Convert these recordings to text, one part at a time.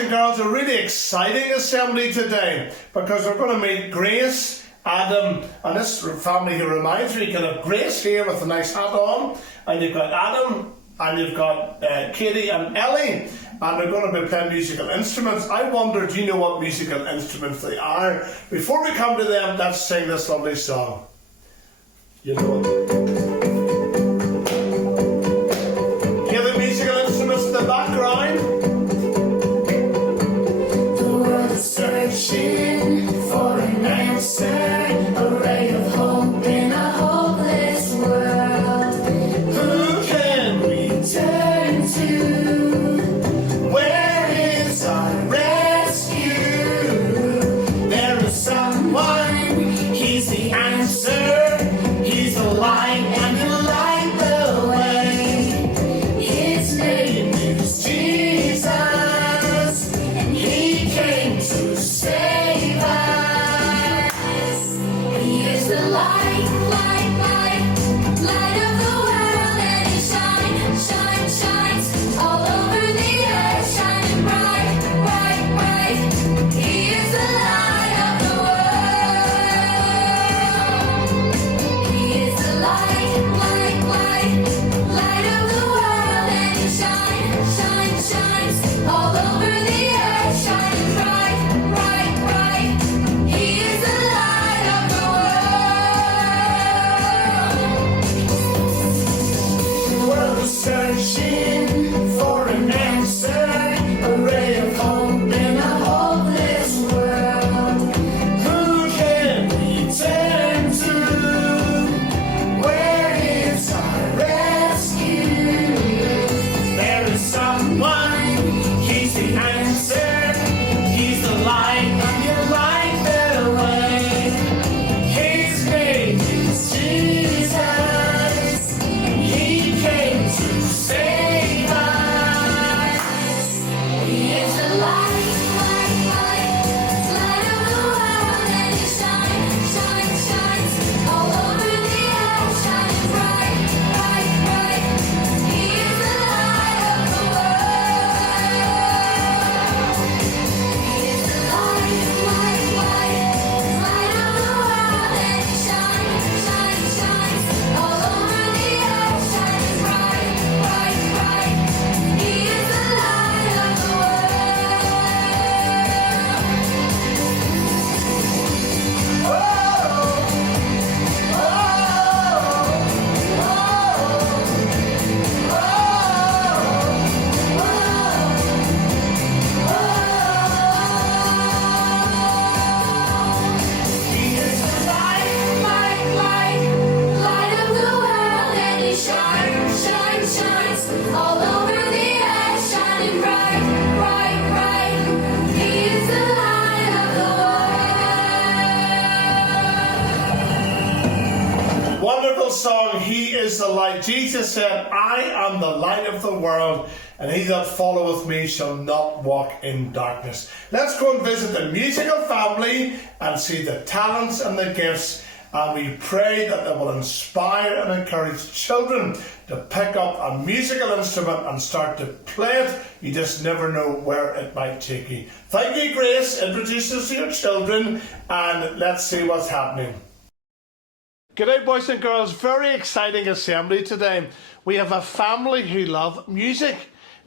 and girls, a really exciting assembly today because we're going to meet Grace, Adam, and this family who reminds me, you can have Grace here with a nice hat on, and you've got Adam, and you've got Katie and Ellie, and they're going to be playing musical instruments. I wonder, do you know what musical instruments they are? Before we come to them, let's sing this lovely song. You know it. Hear the musical instruments in the background? Searching for an answer, a ray of hope in a hopeless world. Who can we Turn to, Where is our rescue. There is Someone, he's the answer. He's the light and he'll light the way. His name is Jesus, and he came to save us. He is the light, light, light, light of the world, and he shines all over the earth, shining bright, bright, bright. He is the light of the world. He is the light, light, light, light of the world, and he shines all over the earth, shining bright, bright, bright. He is the light of the world. The world is searching for an answer, a ray of hope in a hopeless world. Who can we turn to? Where is our rescue? There is someone, he's the answer. He's the light and he'll light the way. His name is Jesus, and he came to save us. He is the light, light, light, light of the world, and he shines all over the earth, shining bright, bright, bright. He is the light of the world. He is the light, light, light, light of the world, and he shines all over the earth, shining bright, bright, bright. He is the light of the world. He is the light, light, light, light of the world, and he shines all over the earth, shining bright, bright, bright. He is the light of the world. Wonderful song, He is the Light. Jesus said, I am the light of the world, and he that followeth me shall not walk in darkness. Let's go and visit the musical family and see the talents and the gifts, and we pray that they will inspire and encourage children to pick up a musical instrument and start to play it. You just never know where it might take you. Thank you, Grace. Introduce us to your children, and let's see what's happening. G'day boys and girls, very exciting assembly today. We have a family who love music.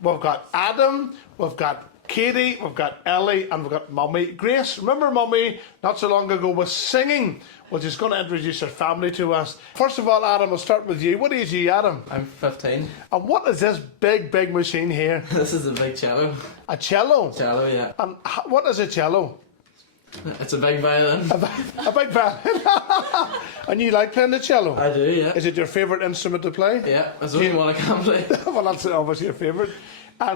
We've got Adam, we've got Katie, we've got Ellie, and we've got Mummy Grace. Remember Mummy not so long ago was singing, which is going to introduce her family to us. First of all, Adam, we'll start with you. What age are you, Adam? I'm 15. And what is this big machine here? This is a big cello. A cello? Cello, yeah. And what is a cello? It's a big violin. A big violin. And you like playing the cello? I do, yeah. Is it your favourite instrument to play? Yeah, it's the only one I can play. Well, that's obviously your favourite.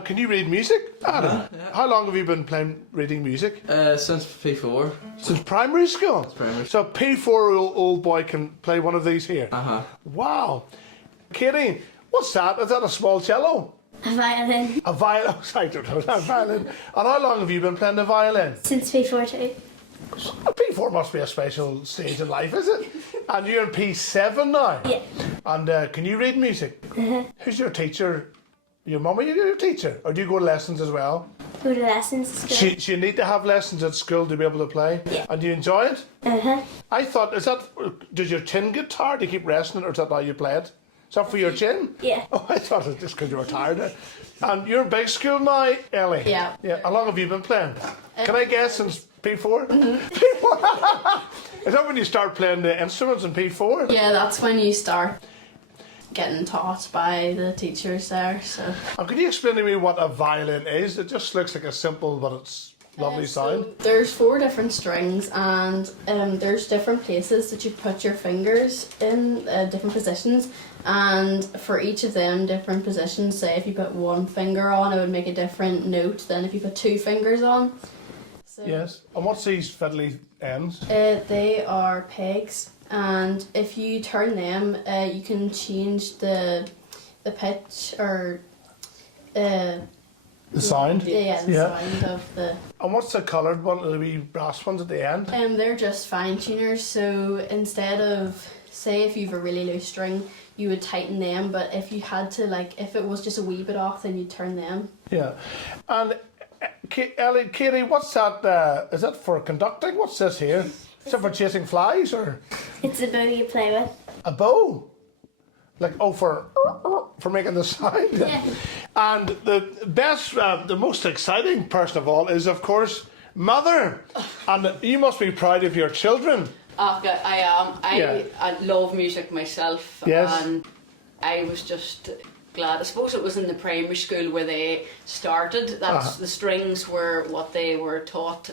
Can you read music, Adam? Yeah. How long have you been reading music? Since P4. Since primary school? primary. So P4 old boy can play one of these here? Uh-huh. Wow. Katie, what's that? Is that a small cello? A violin. A violin? Oh, I don't know. A violin. And how long have you been playing the violin? Since P4 too. P4 must be a special stage in life, is it? And you're in P7 now? Yeah. And can you read music? Who's your teacher? Your mummy, your teacher? Or do you go to lessons as well? Go to lessons at school. So you need to have lessons at school to be able to play? Yeah. And do you enjoy it? Uh-huh. I thought, does your chin get tired? Do you keep resting it, or is that how you play it? Is that for your chin? Yeah. Oh, I thought it was just because you were tired. And you're in big school now, Ellie? Yeah. How long have you been playing? Can I guess since P4? P4? Is that when you start playing the instruments in P4? Yeah, that's when you start getting taught by the teachers there. So. And could you explain to me what a violin is? It just looks like a simple, but it's lovely sound. So there's 4 different strings, and there's different places that you put your fingers in, different positions. And for each of them different positions, say if you put 1 finger on, it would make a different note than if you put 2 fingers on. So, Yes. And what's these fiddly ends? they are pegs, and if you turn them, you can change the pitch or The sound? the sound of the. And what's the coloured one, the wee brass ones at the end? They're just fine tuners. So instead of, say, if you've a really loose string, you would tighten them. But if you had to, like, if it was just a wee bit off, then you'd turn them. Yeah. And Ellie, Katie, what's that? Is that for conducting? What's this here? Is it for chasing flies or It's a bow you play with. a bow? Like for making the sound. Yeah. And the best, the most exciting person of all is, of course, mother. And you must be proud of your children. Okay, I am. I love music myself. Yes. And I was just glad. I suppose it was in the primary school where they started. That's the strings were what they were taught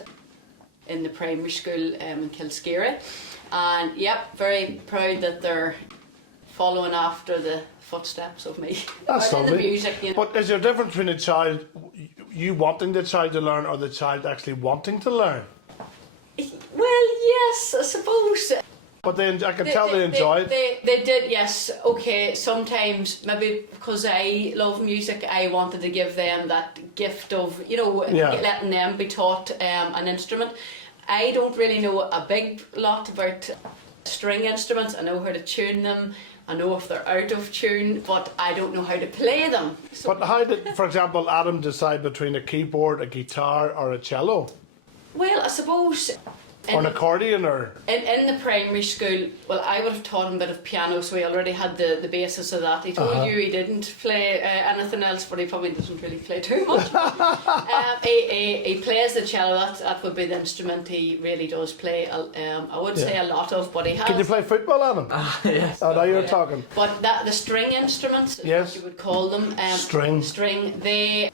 in the primary school in Kilscary. And yep, very proud that they're following after the footsteps of me. That's Or in lovely. the music, you know. But is there a difference between a child, you wanting the child to learn, or the child actually wanting to learn? Well, yes, I suppose. But then I can tell they enjoy it. They did, yes. Okay, sometimes maybe because I love music, I wanted to give them that gift of, you know, Yeah. letting them be taught an instrument. I don't really know a big lot about string instruments. I know how to tune them. I know if they're out of tune, but I don't know how to play them. So But how did, for example, Adam decide between a keyboard, a guitar, or a cello? well, I suppose. Or an accordion, or... In the primary school, well, I would have taught him a bit of piano, so he already had the basis of that. He told you he didn't play anything else, but he probably doesn't really play too much. He plays the cello, that would be the instrument he really does play, I would say a lot of, but he has... Can you play football, Adam? Yes. Oh, now you're talking. But the string instruments, is Yes. what you would call them. String. They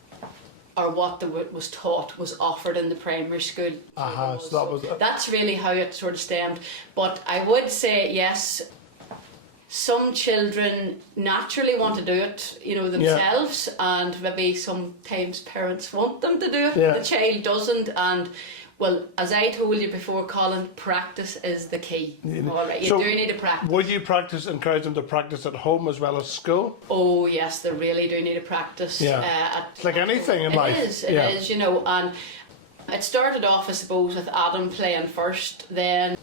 are what was taught, was offered in the primary school. So that was... That's really how it sort of stemmed. But I would say, yes, some children naturally want to do it, you know, themselves, and maybe sometimes parents want them to do it. Yeah. The child doesn't, and well, as I told you before, Colin, practice is the key. All right, you So do need to practice. Would you encourage them to practice at home as well as school? Oh yes, they really do need to practice. Yeah. It's like anything in life. It is, you know, and it started off, I suppose, with Adam playing first, then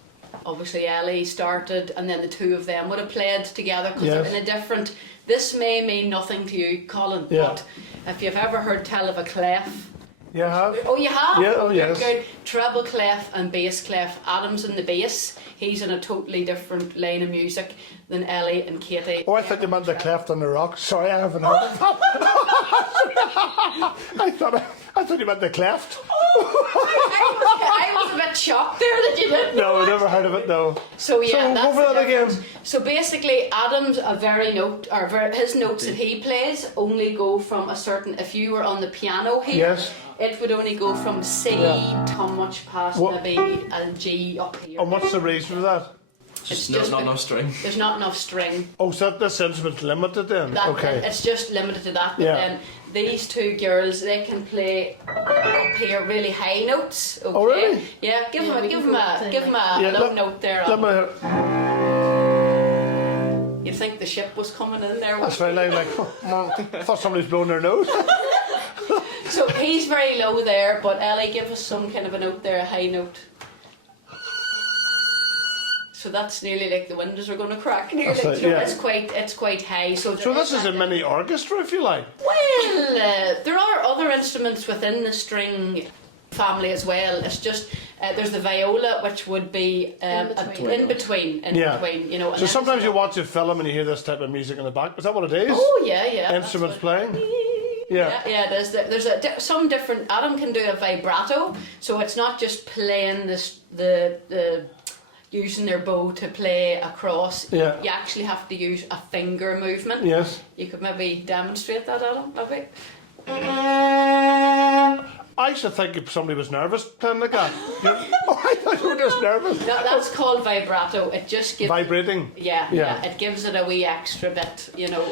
obviously Ellie started, and then the two of them would have played together because Yes. they're in a different. This may mean nothing to you, Colin, Yeah. but if you've ever heard tell of a clef. You have? Oh, you have? Yeah, oh, yes. Good. Treble clef and bass clef. Adam's in the bass. He's in a totally different line of music than Ellie and Katie. Oh, I thought you meant the cleft on the rock. Sorry, I haven't heard of I thought you meant the cleft. I was a bit shocked there that you didn't. No, I never heard of it, no. So yeah, So, that's go for the that again. difference. So basically, Adam's his notes that he plays only go from a certain. If you were on the piano here, Yes. it would only go from C to much past What- maybe a G up here. And what's the reason for that? Just just not be- enough string. There's not enough string. Oh, so this instrument's limited then? That, Okay. It's just limited to that. But Yeah. then these two girls, they can play up here really high notes. Okay? Oh, really? Yeah. Give Yeah, them we can go up to- a Yeah, low let- note there. Let me... You'd think the ship was coming in there. That's very loud, like... I thought somebody's blowing their nose. So he's very low there, but Ellie, give us some kind of a note there, a high note. So that's nearly like the windows are going to crack. Nearly, That's it, you know, yeah. it's quite high. So this is a mini orchestra, if you like. Well, there are other instruments within the string family as well. It's just there's the viola, which would be in between. You know. And So then sometimes you watch a film and you hear this type of music in the back. Is that what it is? Oh yeah. Instruments that's what- playing? Yeah. Yeah. There's some different. Adam can do a vibrato, so it's not just playing the using their bow to play across. Yeah. You actually have to use a finger movement. Yes. You could maybe demonstrate that, Adam, maybe. I should think if somebody was nervous playing like that. Oh, I thought you were just nervous. That's called vibrato. It just gives Vibrating. Yeah. It gives it a wee extra bit, you know.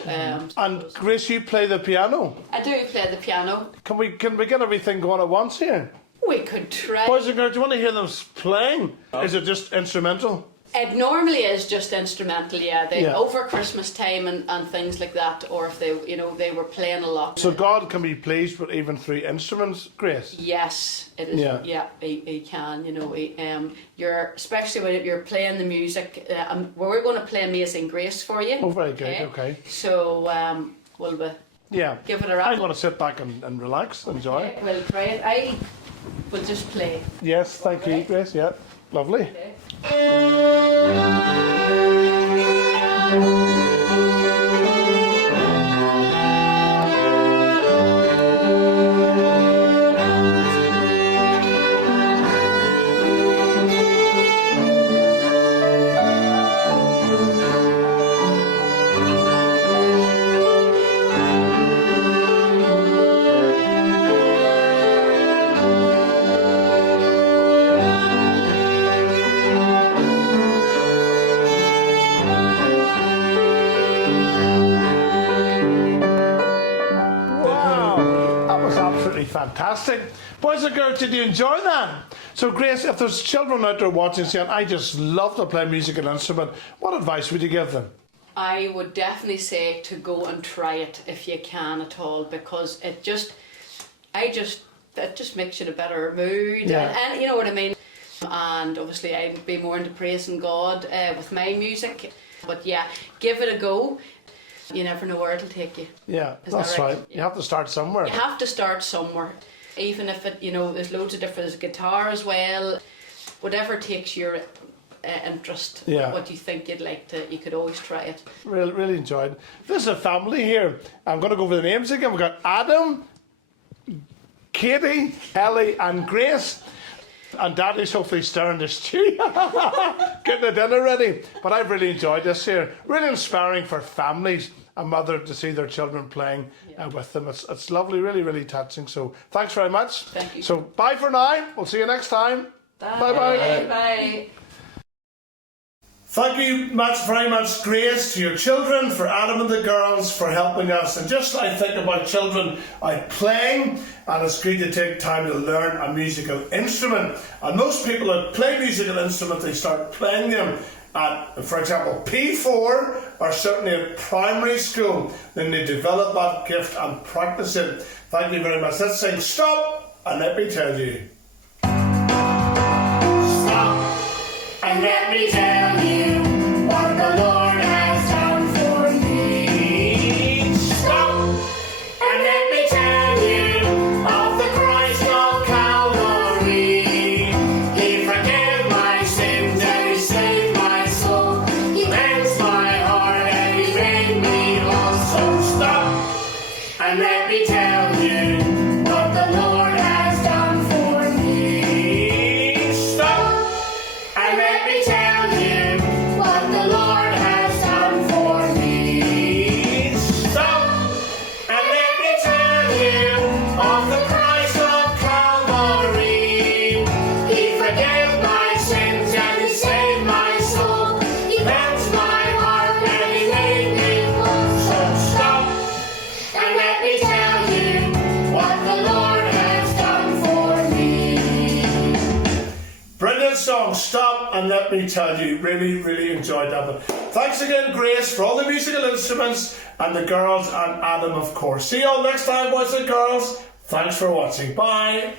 And Grace, you play the piano. I do play the piano. Can we get everything going at once here? We could try. Boys and girls, do you want to hear them playing? Is it just instrumental? It normally is just instrumental, yeah. Yeah. Over Christmas time and things like that, or if they were playing a lot. So God can be pleased with even through instruments, Grace? Yes, it is. Yeah. Yeah, he can. You know, you're especially when you're playing the music. We're going to play Amazing Grace for you. Oh, very good, okay. So, will we Yeah. give it a rap? I'm going to sit back and relax, enjoy. Okay, we'll try it. I will just play. Yes, thank you, Grace. Yeah, lovely. Okay. Wow, that was absolutely fantastic. Boys and girls, did you enjoy that? So Grace, if there's children out there watching saying, I just love to play a musical instrument, what advice would you give them? I would definitely say to go and try it if you can at all, because it just makes you in a better mood, Yeah. and you know what I mean. And obviously, I'd be more into praising God with my music. But yeah, give it a go. You never know where it'll take you. Yeah, Is that that's right? right. You have to start somewhere. You have to start somewhere, even if it, there's loads of different. There's guitar as well. Whatever takes your interest, Yeah. what you think you'd like to, you could always try it. Really enjoyed. This is a family here. I'm going to go over the names again. We've got Adam, Katie, Ellie, and Grace. And Daddy's hopefully stirring the stew, getting the dinner ready. But I've really enjoyed this here. Really inspiring for families, a mother to see their children playing with them. It's lovely, really touching. So thanks very much. Thank you. So bye for now. We'll see you next time. Bye-bye. Bye. Thank you very much, Grace, to your children, for Adam and the girls, for helping us. And just I think about children out playing, and it's great to take time to learn a musical instrument. And most people that play musical instruments, they start playing them at, for example, P4, or certainly at primary school. Then they develop that gift and practice it. Thank you very much. Let's sing Stop, and let me tell you. Stop and let me tell you what the Lord has done for me. Stop and let me tell you of the Christ of Calvary. He forgave my sins and He saved my soul. He cleansed my heart and He made me whole. So stop and let me tell you what the Lord has done for me. Stop and let me tell you what the Lord has done for me. Stop and let me tell you of the Christ of Calvary. He forgave my sins and He saved my soul. He cleansed my heart and He made me whole. So stop and let me tell you what the Lord has done for me. Brilliant song, Stop and Let Me Tell You. Really enjoyed that one. Thanks again, Grace, for all the musical instruments, and the girls, and Adam, of course. See you all next time, boys and girls. Thanks for watching. Bye.